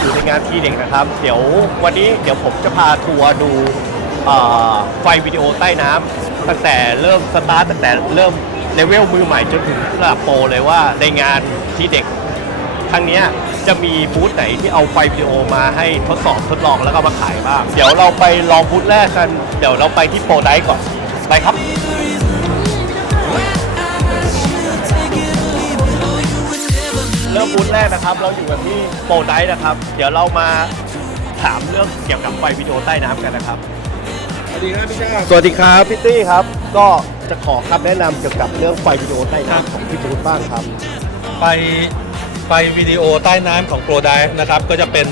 อยู่ในงานทีเด็กนะครับ เดี๋ยววันนี้เดี๋ยวผมจะพาทัวร์ดูไฟวิดีโอใต้น้ำตั้งแต่เริ่มสตาร์ทตั้งแต่เริ่มเลเวลมือใหม่จนถึงระดับโปรเลยว่าในงานทีเด็กครั้งนี้จะมีบูธไหนที่เอาไฟวิดีโอมาให้ทดสอบทดลองแล้วก็มาขายบ้าง เดี๋ยวเราไปลองบูธแรกกัน เดี๋ยวเราไปที่โปรไดก่อน บูธแรกนะครับ เราอยู่กันที่โปรไดนะครับ เดี๋ยวเรามาถามเรื่องเกี่ยวกับไฟวิดีโอใต้น้ำกันนะครับ สวัสดีครับพี่ชาติสวัสดีครับพี่ตี้ครับ ก็จะขอคำแนะนำเกี่ยวกับเรื่องไฟวิดีโอใต้น้ำของพี่บูธบ้างครับไฟไฟวิดีโอใต้น้ำของ Pro Dive นะครับก็จะเป็น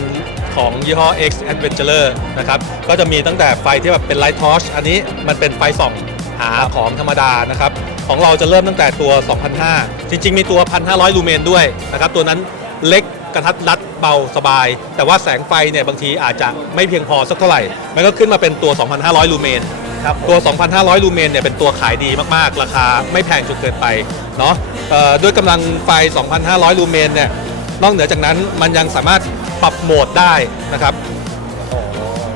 ของยี่ห้อ X Adventurer นะครับ ก็จะมีตั้งแต่ไฟที่แบบเป็น Light Torch อันนี้มันเป็นไฟส่องหาของธรรมดานะครับ ของเราจะเริ่มตั้งแต่ตัว2,500 จริง ๆ มีตัว 1,500 ลูเมนด้วยนะครับตัวนั้นเล็กกระทัดรัดเบาสบาย แต่ว่าแสงไฟเนี่ยบางทีอาจจะไม่เพียงพอสักเท่าไหร่ มันก็ขึ้นมาเป็นตัว 2,500 ลูเมนครับตัว 2,500 ลูเมนเนี่ยเป็นตัวขายดีมากๆ ราคาไม่แพงจนเกินไปเนาะด้วยกำลังไฟ 2,500 ลูเมนเนี่ยนอกเหนือจากนั้นมันยังสามารถปรับโหมดได้นะครับ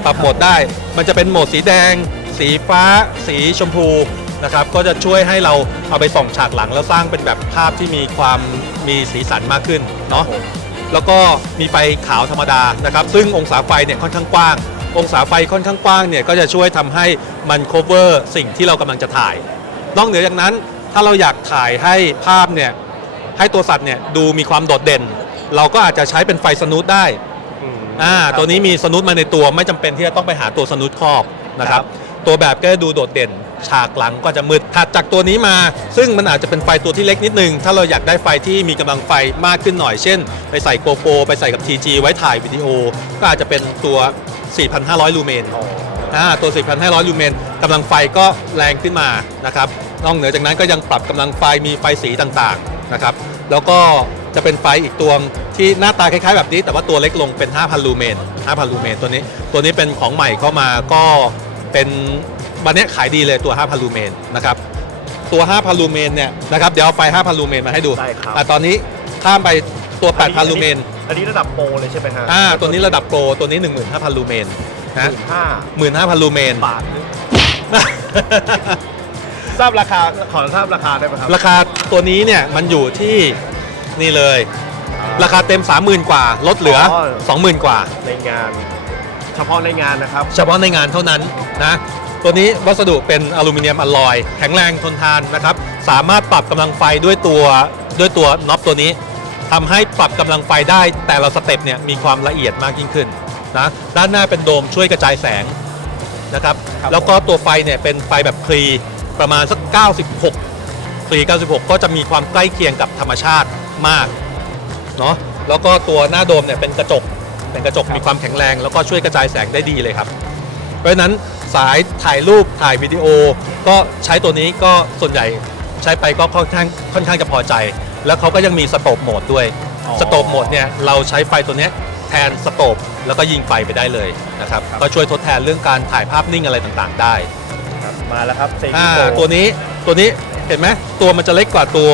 ปรับโหมดได้ มันจะเป็นโหมดสีแดง สีฟ้า สีชมพูนะครับก็จะช่วยให้เราเอาไปส่องฉากหลังแล้วสร้างเป็นแบบภาพที่มีความมีสีสันมากขึ้นเนาะแล้วก็มีไฟขาวธรรมดานะครับ ซึ่งองศาไฟเนี่ยค่อนข้างกว้าง องศาไฟค่อนข้างกว้างเนี่ยก็จะช่วยทำให้มัน cover สิ่งที่เรากำลังจะถ่าย นอกเหนือจากนั้นถ้าเราอยากถ่ายให้ภาพเนี่ยให้ตัวสัตว์เนี่ยดูมีความโดดเด่น เราก็อาจจะใช้เป็นไฟสนุตได้อืมอ่าตัวนี้มีสนุตมาในตัวไม่จำเป็นที่จะต้องไปหาตัวสนุตครอบนะครับ ตัวแบบก็จะดูโดดเด่น ฉากหลังก็จะมืดถัดจากตัวนี้มา ซึ่งมันอาจจะเป็นไฟตัวที่เล็กนิดนึง ถ้าเราอยากได้ไฟที่มีกำลังไฟมากขึ้นหน่อยเช่น ไปใส่โกโปรไปใส่กับ TG ไว้ถ่ายวิดีโอ ก็อาจจะเป็นตัว 4,500 ลูเมนตัว 4,500 ลูเมนกำลังไฟก็แรงขึ้นมานะครับนอกเหนือจากนั้นก็ยังปรับกำลังไฟมีไฟสีต่างๆนะครับแล้วก็จะเป็นไฟอีกตัวที่หน้าตาคล้ายๆแบบนี้ แต่ว่าตัวเล็กลงเป็น 5,000 ลูเมน 5,000 ลูเมนตัวนี้ ตัวนี้เป็นของใหม่เข้ามาก็เป็น วันนี้ขายดีเลยตัว5,000ลูเมนนะครับตัว5,000ลูเมนเนี่ยนะครับเดี๋ยวเอาไฟ5,000ลูเมนมาให้ดูได้ครับ อะตอนนี้ข้ามไปตัว8,000ลูเมนอันนี้ระดับโปรเลยใช่ไหมฮะอ่าตัวนี้ระดับโปรตัวนี้ 15,000ลูเมนนะห้า15,000ลูเมน บาทหรือทราบราคาขอทราบราคาได้ไหมครับราคาตัวนี้เนี่ยมันอยู่ที่นี่เลย ราคาเต็ม 30,000 กว่า ลดเหลือ 20,000 กว่า ในงาน เฉพาะในงานนะครับ เฉพาะในงานเท่านั้นนะ ตัวนี้วัสดุเป็นอลูมิเนียมอลลอยแข็งแรงทนทานนะครับ สามารถปรับกำลังไฟด้วยตัวด้วยตัวน็อปตัวนี้ทำให้ปรับกำลังไฟได้แต่ละสเต็ปเนี่ยมีความละเอียดมากยิ่งขึ้นนะด้านหน้าเป็นโดมช่วยกระจายแสงนะครับครับแล้วก็ตัวไฟเนี่ยเป็นไฟแบบพรีประมาณสัก 96ปี96 ก็จะมีความใกล้เคียงกับธรรมชาติมากเนาะแล้วก็ตัวหน้าโดมเนี่ยเป็นกระจกเป็นกระจกมีความแข็งแรง แล้วก็ช่วยกระจายแสงได้ดีเลยครับ เพราะฉะนั้นสายถ่ายรูปถ่ายวิดีโอ ก็ใช้ตัวนี้ก็ส่วนใหญ่ใช้ไปก็ค่อนข้างค่อนข้างจะพอใจ แล้วเขาก็ยังมีสโตปโหมดด้วยอ๋อสโตปโหมดเนี่ยเราใช้ไฟตัวเนี้ยแทนสโตปแล้วก็ยิงไฟไปได้เลยนะครับครับก็ช่วยทดแทนเรื่องการถ่ายภาพนิ่งอะไรต่างๆ ได้ครับมาแล้วครับเซอ่ากิโปตัวนี้ตัวนี้เห็นไหมตัวมันจะเล็กกว่าตัว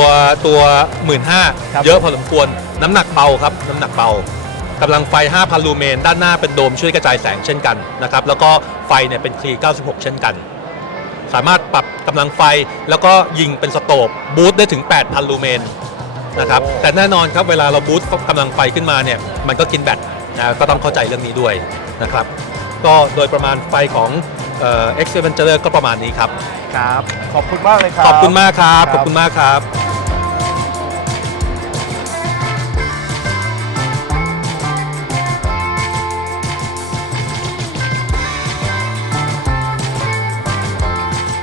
ตัว 1 5ื่นครับ เยอะพอสมควรน้ำหนักเบาครับน้ำหนักเบา กำลังไฟ 5,000 ลูเมน ด้านหน้าเป็นโดมช่วยกระจายแสงเช่นกันนะครับ แล้วก็ไฟเนี่ยเป็นคลี96 เช่นกัน สามารถปรับกำลังไฟแล้วก็ยิงเป็นสโตบบูตได้ถึง 8,000 ลูเมนนะครับ แต่แน่นอนครับเวลาเราบูตกำลังไฟขึ้นมาเนี่ย มันก็กินแบตนะก็ต้องเข้าใจเรื่องนี้ด้วยนะครับ ก็โดยประมาณไฟของเอ่อ X Adventurer ก็ประมาณนี้ครับ ครับ ขอบคุณมากเลยครับ ขอบคุณมากครับครับขอบคุณมากครับ「